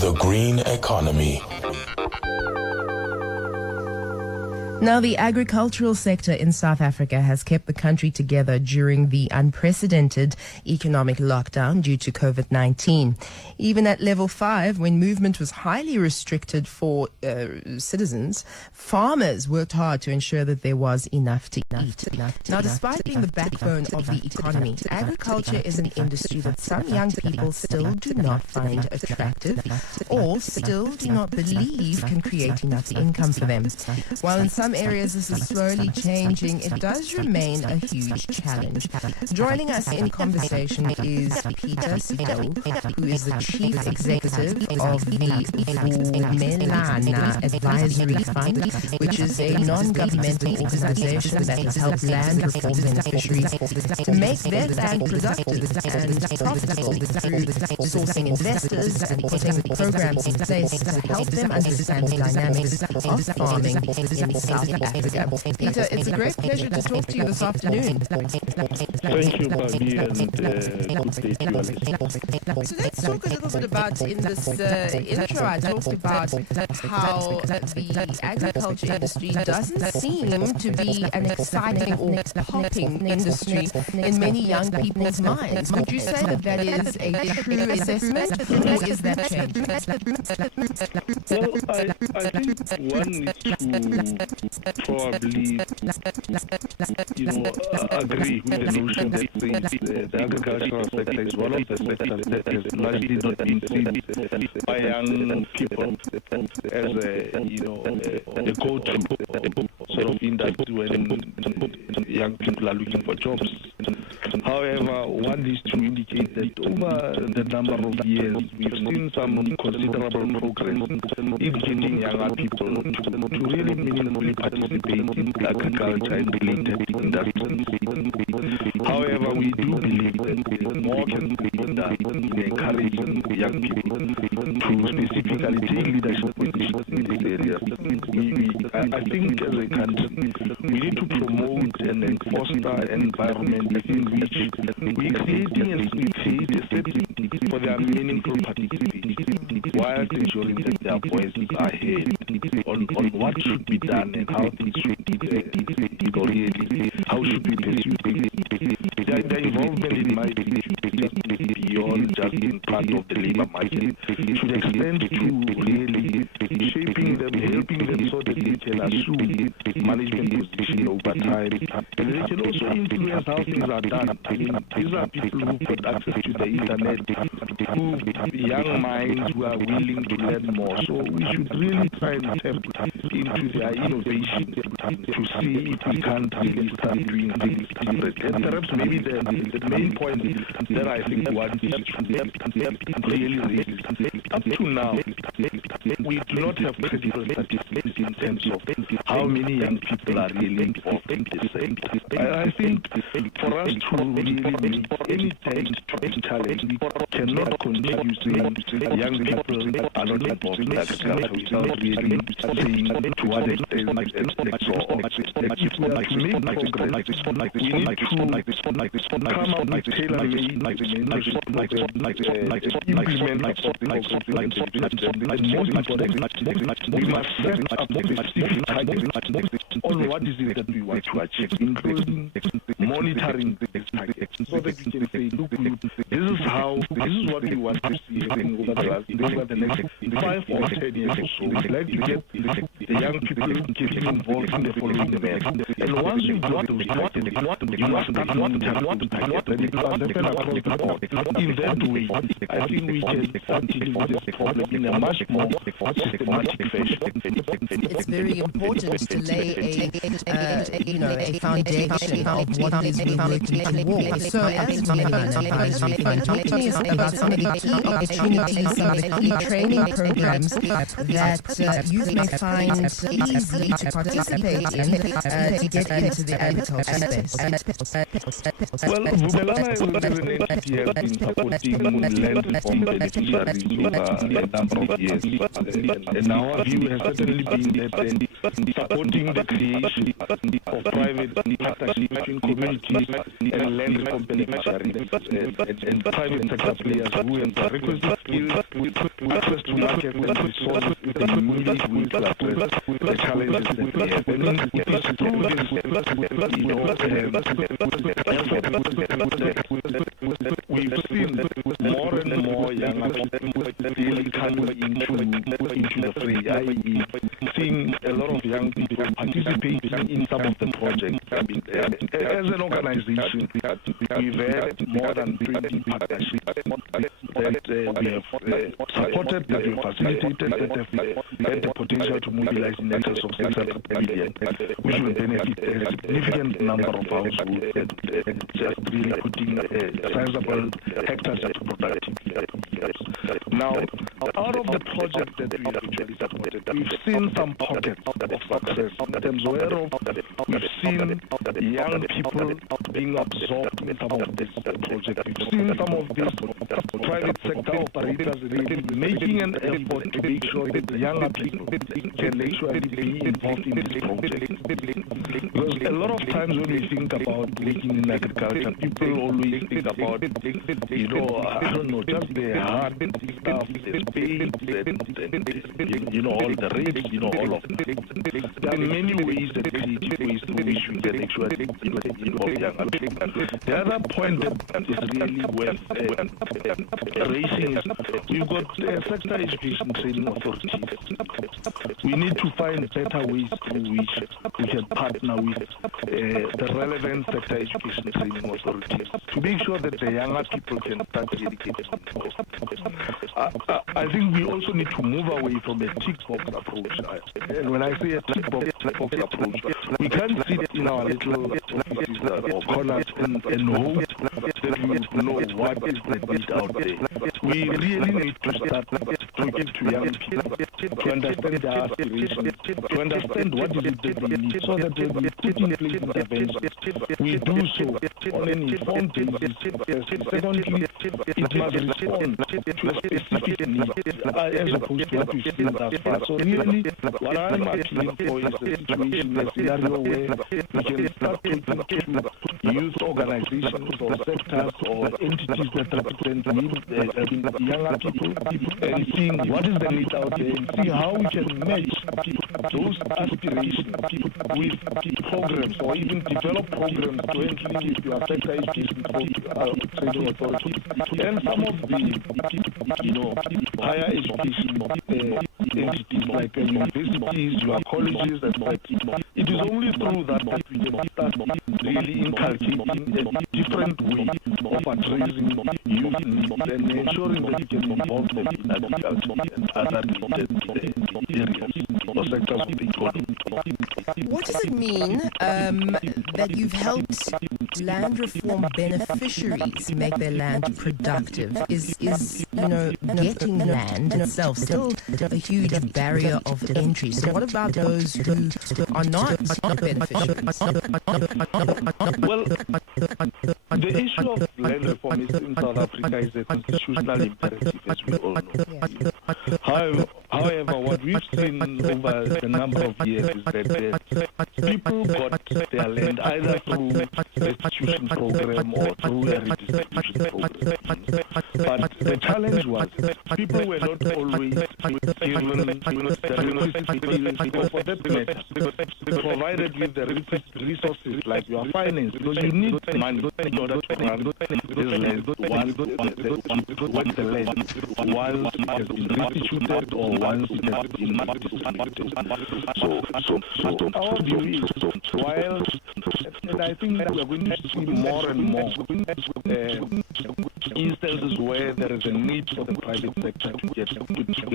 The green economy. Now, the agricultural sector in South Africa has kept the country together during the unprecedented economic lockdown due to COVID-19. Even at level 5, when movement was highly restricted for citizens, farmers worked hard to ensure that there was enough to eat. Now, despite being the backbone of the economy, agriculture is an industry that some young people still do not find attractive or still do not believe can create enough income for them. While in some areas this is slowly changing, it does remain a huge challenge. Joining us in conversation is Peter Setou, who is the Chief Executive of the Vumelana Advisory Fund, which is a non-governmental organization that has helped land reform beneficiaries to make their land productive and profitable through sourcing investors and putting programs in place to help them understand the dynamics of farming in South Africa. Peter, it's a great pleasure to talk to you this afternoon. Thank you, Bobby, and good day to you. So let's talk a little bit about, in this intro, I talked about how the agriculture industry doesn't seem to be an exciting or popping industry in many young people's minds. Would you say that that is a true assessment, or is that changing? Well, I think one needs to probably, agree with the notion that the agricultural sector is one of the sectors that has largely not been seen by young people as a go-to sort of industry when young people are looking for jobs. However, one needs to indicate that over the number of years, we've seen some considerable progress in getting younger people to really meaningfully participate in agriculture and related industries. However, we do believe that more can be done in encouraging young people to specifically take leadership positions in this area. I think as a country, we need to promote and foster an environment within which we're creating a setting for their meaningful participation, while ensuring that their voices are heard on what should be done and how things should be oriented, how should we pursue things. The involvement in my belief beyond just being part of the labor market should extend to really shaping them, helping them so that they can assume management position over time. And they can also influence how things are done. These are people who've got access to the internet, who young minds who are willing to learn more. So we should really try and tap into their innovation to see if we can't really start doing things different. And perhaps maybe the main point that I think one is really raised. Up to now, we do not have credible statistics in terms of how many young people are really involved in this sector. I think for us to really meet any challenge, we cannot continue saying young people are not involved in agriculture without really saying to what extent or if we are to make progress, we need to come up with tailor-made mentorship programs, implement most importantly, we must set up specific targets on what is it that we want to achieve, including monitoring these targets, so that we can say, look, this is what we want to see happening over the next 5 or 10 years or so. We'd like to get the young people getting involved in the following ways. And once you got those targets, you must start monitoring the targets and across the board. In that way, I think we can continue with this problem in a much more systematic fashion. It's very important to lay a foundation of what it is we're working towards. So, as Vumelana Advisory Fund, talk to me about some of the key opportunities, some of the key training programs that youth may find easy to participate in to get into the agriculture space. Well, Vumelana as an entity has been supporting land reform beneficiaries over a number of years. And our view has certainly been that supporting the creation of of private partnership between communities and land reform beneficiaries and private sector players who have the requisite skills, access to markets and resources if they immediately will to address the challenges that we have. I mean, it is through this, we've seen more and more young people really coming into the fray, i.e. seeing a lot of young people participating in some of the projects. As an organization, we've had more than 20 partnerships that we have supported, that we have facilitated, that have had the potential to mobilize in excess of 600 billion, which will benefit a significant number of households and really putting sizable hectares into productivity. Now, out of the project that we have actually supported, we've seen some pockets of success in terms whereof we've seen young people being absorbed in some of these projects. We've seen some of these private sector operators really making an effort to make sure that younger people can actually be involved in this project. Because a lot of times when we think about working in agriculture, people always think about, just the hard stuff, the pain, all the rates, all of that. There are many ways and creative ways through which we can actually involve younger people. The other point that is really worth raising is we've got sector education training authorities. We need to find better ways through which we can partner with the relevant sector education training authorities to make sure that the younger people can start dedicating themselves. I think we also need to move away from a tick box approach. And when I say a tick box approach, we can't sit in our little offices or corners and hope that we know what is the need out there. We really need to start talking to young people to understand their aspirations, to understand what is it that they need, so that when we put in place interventions, we do so on an informed basis. Secondly, it must respond to a specific need as opposed to what we've seen thus far. So really, what I'm appealing for is a situation, a scenario where we can start talking to youth organizations or sectors or entities that represent younger people and seeing what is the need out there and see how we can match those aspirations with programs or even develop programs jointly with our sector education training authorities and some of the higher education entities like universities, your colleges, and it is only through that we can start really inculcating a different way of addressing youth needs and ensuring that we can involve them in agriculture and other areas or sectors of the economy. What does it mean that you've helped land reform beneficiaries make their land productive? Is getting land itself still a huge barrier of entry? So what about those who are not beneficiaries? Well, the issue of land reform in South Africa is a constitutional imperative, as we all know. However, what we've seen over the number of years is that people got their land either through restitution program or through a redistribution program. But the challenge was people were not always given or for that matter, provided with the resources like your finance, because you need money in order to run this land once the land has been restituted or once it has been distributed. So our view is, while, and I think that we are going to see more and more instances where there is a need for the private sector to get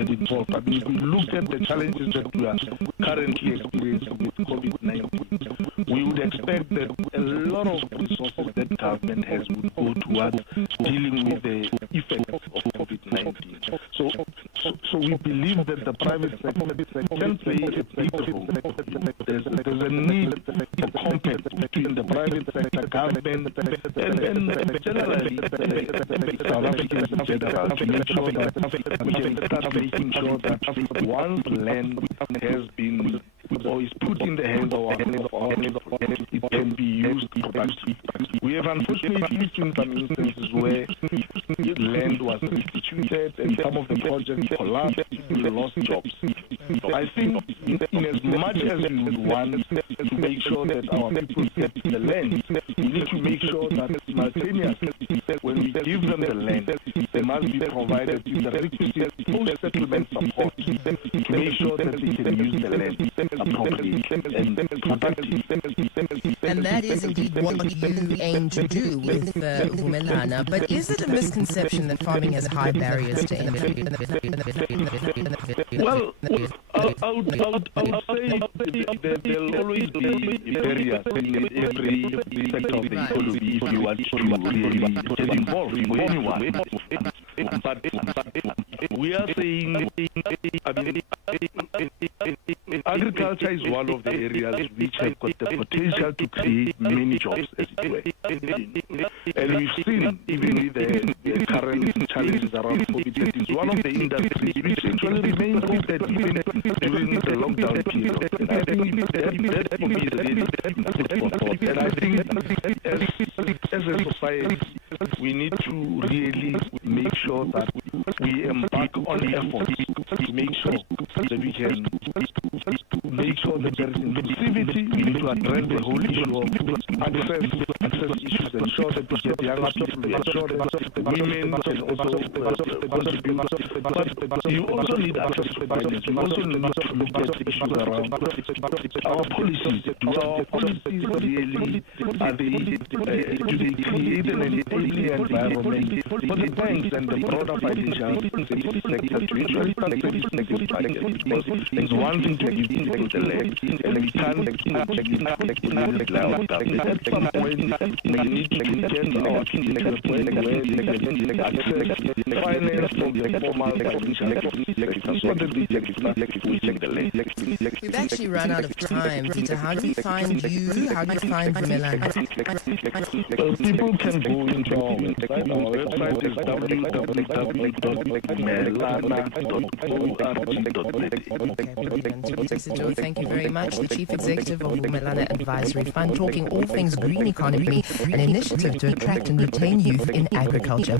involved. I mean, if we look at the challenges that we are currently experiencing with COVID-19, we would expect that a lot of resources that government has would go towards dealing with the effects of COVID-19. So we believe that the private sector can play a big role. There's a need for compact between the private sector, government, and generally South Africans in general to make sure that we can start making sure that once land has been or is put in the hands of our it can be used productively. We have unfortunately seen some instances where land was restituted and some of the projects collapsed, we lost jobs. I think in as much as we want to make sure that our people get the land, we need to make sure that simultaneously, when we give them the land, they must be provided with the requisite post-settlement support to make sure that they can use the land appropriately and productively. And that is indeed what you aim to do with Vumelana. But is it a misconception that farming has high barriers to entry? Well, I would say that there'll always be barriers in every sector of the economy if you want to really get involved in anyone. But we are saying, I mean, agriculture is one of the areas which have got the potential to create many jobs, as it were. And we've seen, even with the current challenges around COVID-19, it's one of the industries which actually remains open even during the lockdown period. And I think that for me is really important. And I think as a society, we need to really make sure that we embark on efforts to make sure that we can make sure that there is inclusivity. We need to address the whole issue of access issues, ensure that we get younger people, ensure that women can also contribute. But you also need access to finance. You also need to look at issues around our policies. Do our policies really, do they create an enabling environment for the banks and the broader financial sector to ensure effective finance? Because it's one thing to give people the land, and we can't at some point we need to get our kids to the point where they can access finance from the formal financial sector so that we take the land. We've actually run out of time, Peter. How do you find you? How do you find Vumelana? Well, people can go into our website. Our website is www.vumelana.org.net. Setou, thank you very much. The Chief Executive of Vumelana Advisory Fund, talking all things green economy, an initiative to attract and retain youth in agriculture.